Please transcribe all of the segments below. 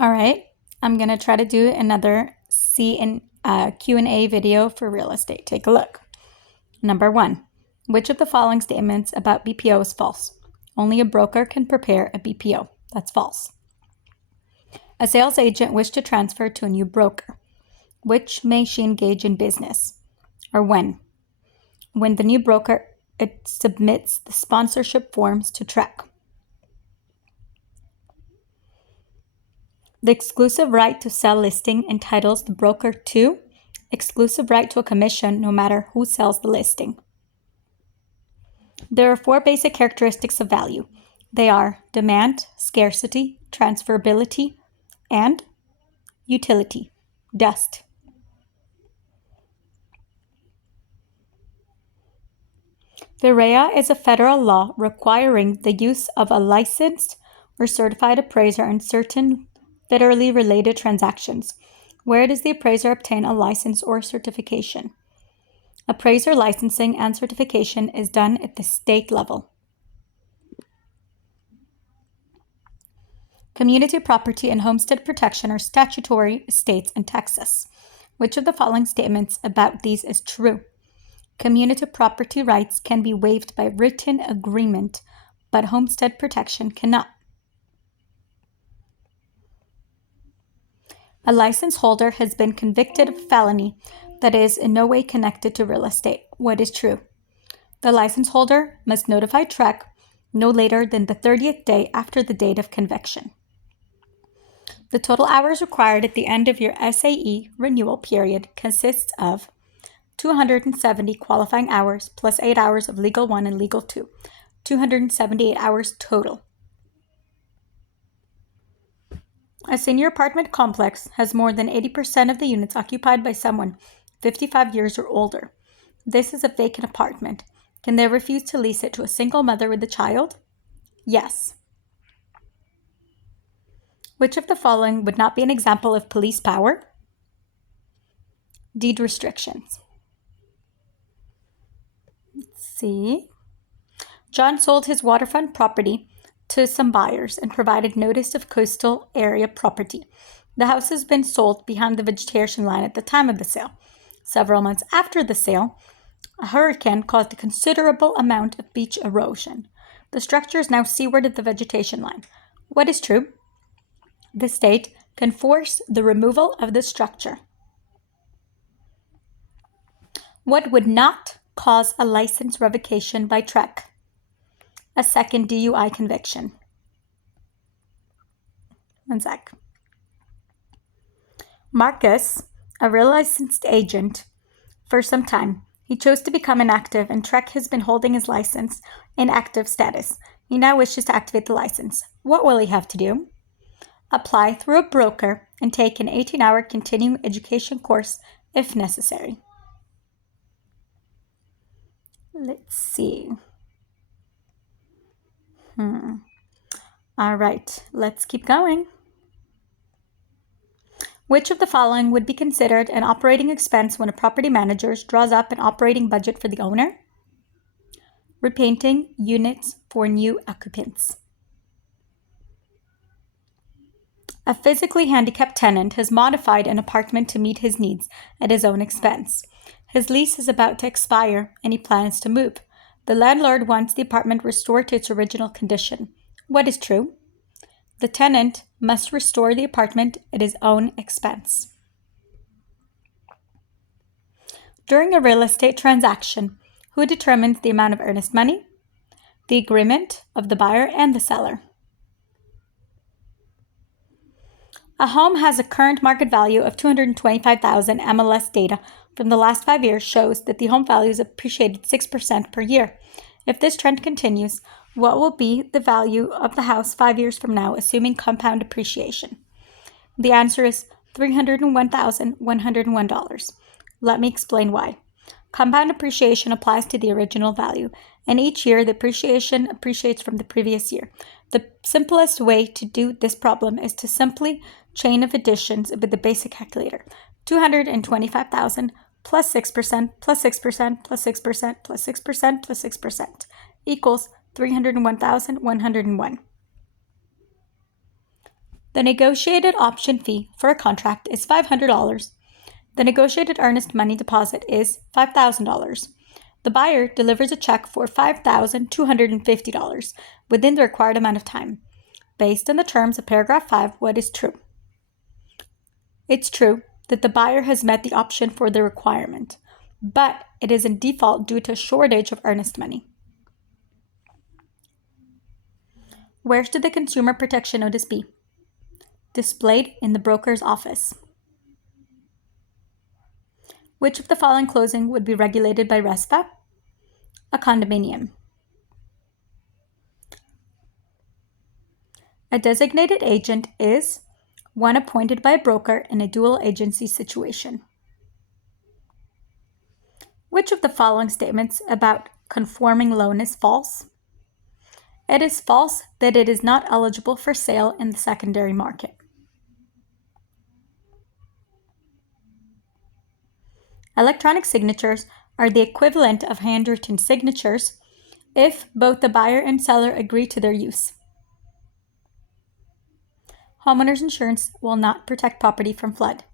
All right, I'm going to try to do another Q&A video for real estate. Take a look. Number 1, which of the following statements about BPO is false? Only a broker can prepare a BPO. That's false. A sales agent wished to transfer to a new broker. Which may she engage in business? Or when? When the new broker submits the sponsorship forms to TREC. The exclusive right to sell listing entitles the broker to exclusive right to a commission no matter who sells the listing. There are 4 basic characteristics of value. They are demand, scarcity, transferability, and utility, dust. The REA is a federal law requiring the use of a licensed or certified appraiser in certain federally related transactions. Where does the appraiser obtain a license or certification? Appraiser licensing and certification is done at the state level. Community property and homestead protection are statutory estates in Texas. Which of the following statements about these is true? Community property rights can be waived by written agreement, but homestead protection cannot. A license holder has been convicted of a felony that is in no way connected to real estate. What is true? The license holder must notify TREC no later than the 30th day after the date of conviction. The total hours required at the end of your SAE renewal period consists of 270 qualifying hours plus 8 hours of Legal 1 and Legal 2, 278 hours total. A senior apartment complex has more than 80% of the units occupied by someone 55 years or older. This is a vacant apartment. Can they refuse to lease it to a single mother with a child? Yes. Which of the following would not be an example of police power? Deed restrictions. Let's see. John sold his waterfront property to some buyers and provided notice of coastal area property. The house has been sold behind the vegetation line at the time of the sale. Several months after the sale, a hurricane caused a considerable amount of beach erosion. The structure is now seaward of the vegetation line. What is true? The state can force the removal of the structure. What would not cause a license revocation by TREC? A second DUI conviction. One sec. Marcus, a real licensed agent for some time, he chose to become inactive and TREC has been holding his license in active status. He now wishes to activate the license. What will he have to do? Apply through a broker and take an 18-hour continuing education course if necessary. Let's see. All right, let's keep going. Which of the following would be considered an operating expense when a property manager draws up an operating budget for the owner? Repainting units for new occupants. A physically handicapped tenant has modified an apartment to meet his needs at his own expense. His lease is about to expire and he plans to move. The landlord wants the apartment restored to its original condition. What is true? The tenant must restore the apartment at his own expense. During a real estate transaction, who determines the amount of earnest money? The agreement of the buyer and the seller. A home has a current market value of $225,000. MLS data from the last 5 years shows that the home value has appreciated 6% per year. If this trend continues, what will be the value of the house 5 years from now, assuming compound appreciation? The answer is $301,101. Let me explain why. Compound appreciation applies to the original value, and each year the appreciation appreciates from the previous year. The simplest way to do this problem is to simply chain of additions with the basic calculator. 225,000 plus 6% plus 6% plus 6% plus 6% plus 6% equals 301,101. The negotiated option fee for a contract is $500. The negotiated earnest money deposit is $5,000. The buyer delivers a check for $5,250 within the required amount of time. Based on the terms of paragraph 5, what is true? It's true that the buyer has met the option for the requirement, but it is in default due to a shortage of earnest money. Where should the consumer protection notice be? Displayed in the broker's office. Which of the following closing would be regulated by RESPA? A condominium. A designated agent is one appointed by a broker in a dual agency situation. Which of the following statements about conforming loan is false? It is false that it is not eligible for sale in the secondary market. Electronic signatures are the equivalent of handwritten signatures if both the buyer and seller agree to their use. Homeowners insurance will not protect property from flood.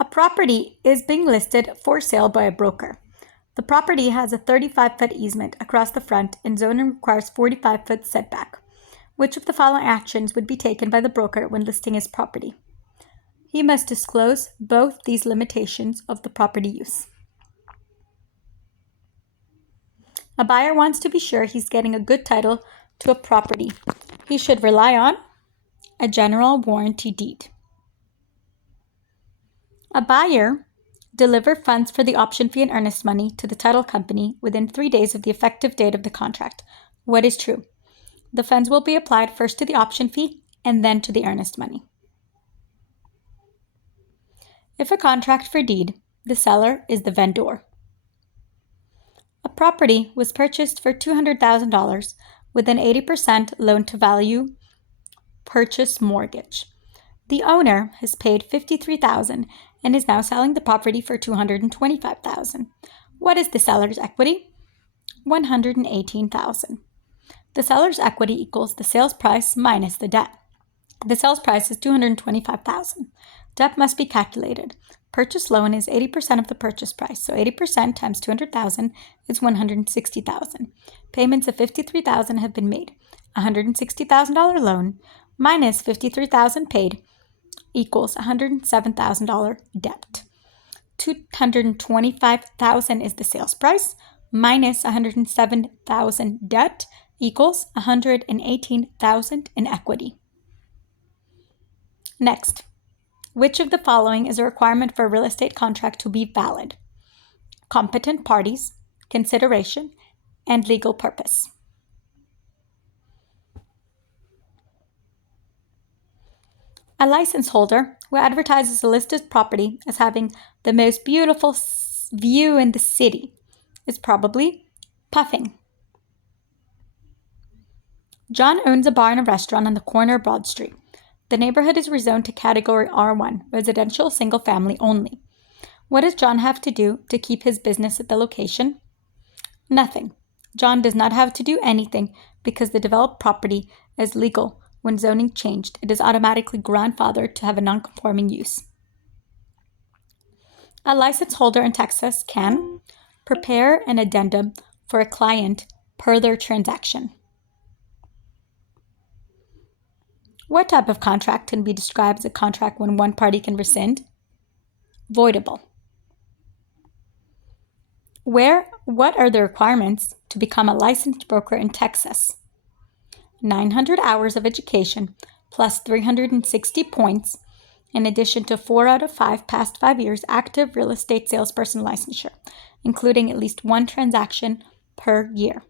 A property is being listed for sale by a broker. The property has a 35-foot easement across the front and zoning requires 45-foot setback. Which of the following actions would be taken by the broker when listing his property? He must disclose both these limitations of the property use. A buyer wants to be sure he's getting a good title to a property. He should rely on a general warranty deed. A buyer deliver funds for the option fee and earnest money to the title company within 3 days of the effective date of the contract. What is true? The funds will be applied first to the option fee and then to the earnest money. If a contract for deed, the seller is the vendor. A property was purchased for $200,000 with an 80% loan-to-value purchase mortgage. The owner has paid $53,000 and is now selling the property for $225,000. What is the seller's equity? $118,000. The seller's equity equals the sales price minus the debt. The sales price is $225,000. Debt must be calculated. Purchase loan is 80% of the purchase price, so 80% times $200,000 is $160,000. Payments of $53,000 have been made. $160,000 loan minus $53,000 paid equals $107,000 debt. $225,000 is the sales price minus $107,000 debt equals $118,000 in equity. Next, which of the following is a requirement for a real estate contract to be valid? Competent parties, consideration, and legal purpose. A license holder who advertises a listed property as having the most beautiful view in the city is probably puffing. John owns a bar and a restaurant on the corner of Broad Street. The neighborhood is rezoned to category R1, residential single family only. What does John have to do to keep his business at the location? Nothing. John does not have to do anything because the developed property is legal. When zoning changed, it is automatically grandfathered to have a non-conforming use. A license holder in Texas can prepare an addendum for a client per their transaction. What type of contract can be described as a contract when one party can rescind? Voidable. What are the requirements to become a licensed broker in Texas? 900 hours of education plus 360 points, in addition to 4 out of 5 past 5 years active real estate salesperson licensure, including at least one transaction per year.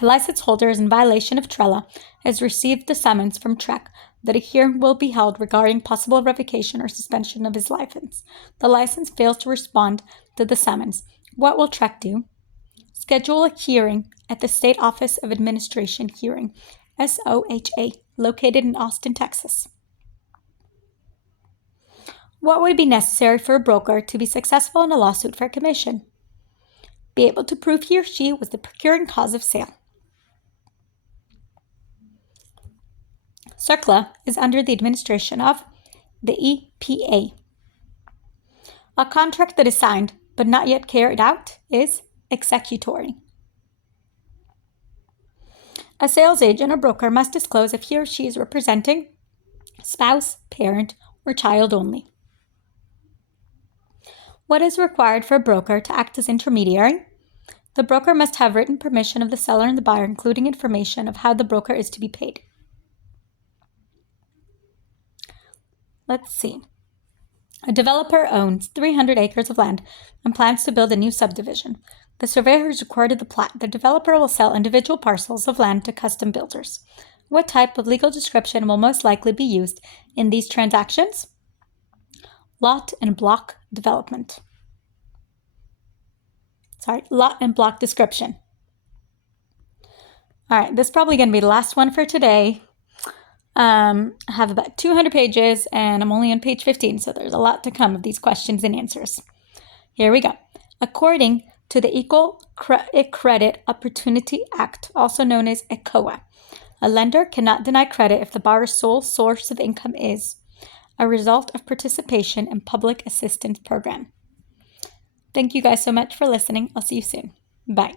A license holder is in violation of TRELA has received the summons from TREC that a hearing will be held regarding possible revocation or suspension of his license. The license fails to respond to the summons. What will TREC do? Schedule a hearing at the State Office of Administration hearing, SOHA, located in Austin, Texas. What would be necessary for a broker to be successful in a lawsuit for a commission? Be able to prove he or she was the procuring cause of sale. CERCLA is under the administration of the EPA. A contract that is signed but not yet carried out is executory. A sales agent or broker must disclose if he or she is representing spouse, parent, or child only. What is required for a broker to act as intermediary? The broker must have written permission of the seller and the buyer, including information of how the broker is to be paid. Let's see. A developer owns 300 acres of land and plans to build a new subdivision. The surveyor has recorded the plat. The developer will sell individual parcels of land to custom builders. What type of legal description will most likely be used in these transactions? Lot and block development. Lot and block description. All right, this is probably going to be the last one for today. I have about 200 pages and I'm only on page 15, so there's a lot to come of these questions and answers. Here we go. According to the Equal Credit Opportunity Act, also known as ECOA, a lender cannot deny credit if the borrower's sole source of income is a result of participation in public assistance program. Thank you guys so much for listening. I'll see you soon. Bye.